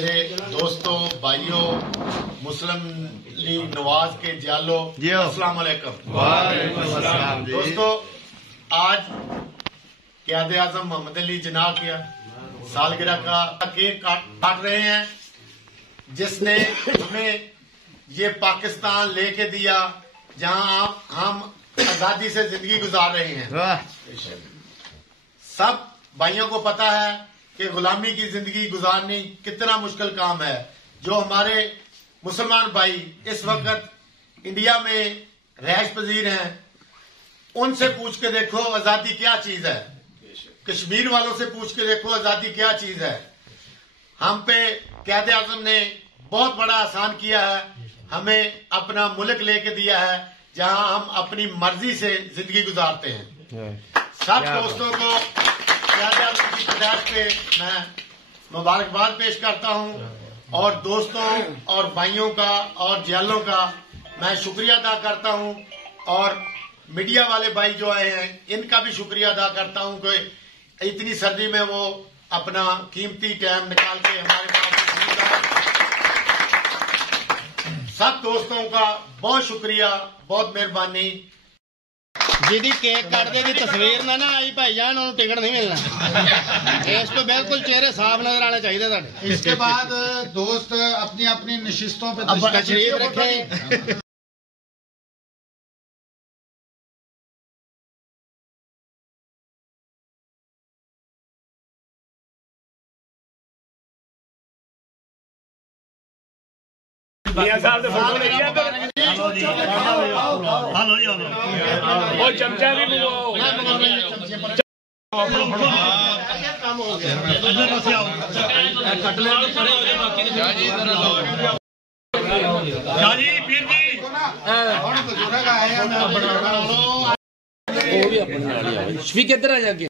मेरे दोस्तों, भाइयों, मुस्लिम लीग नवाज के जालो, अस्सलाम वालेकुम। दोस्तों, आज क़यादे आज़म मोहम्मद अली जिन्ना की सालगिरह का केक काट रहे हैं, जिसने हमें ये पाकिस्तान लेके दिया जहां हम आजादी से जिंदगी गुजार रहे हैं। सब भाइयों को पता है कि गुलामी की जिंदगी गुजारनी कितना मुश्किल काम है। जो हमारे मुसलमान भाई इस वक्त इंडिया में रहश पजीर हैं, उनसे पूछ के देखो आजादी क्या चीज है। कश्मीर वालों से पूछ के देखो आजादी क्या चीज है। हम पे क़यादे आज़म ने बहुत बड़ा आसान किया है, हमें अपना मुल्क लेके दिया है जहां हम अपनी मर्जी से जिंदगी गुजारते हैं। सब दोस्तों को क़यादे आज़म की पैदाइश पे मैं मुबारकबाद पेश करता हूं और दोस्तों और भाइयों का और जियालों का मैं शुक्रिया अदा करता हूं और मीडिया वाले भाई जो आए हैं इनका भी शुक्रिया अदा करता हूं कि इतनी सर्दी में वो अपना कीमती टाइम निकाल के हमारे पास। सब दोस्तों का बहुत शुक्रिया, बहुत मेहरबानी। जी केक काटने की तस्वीर ना आई भाईजान, उन्होंने टिकट नहीं मिलना। इस तो बिल्कुल चेहरे साफ नजर आने चाहिए। इसके बाद दोस्त अपनी अपनी नशिस्तों पे तशरीफ रखें। चमचा भी किधर आ जाके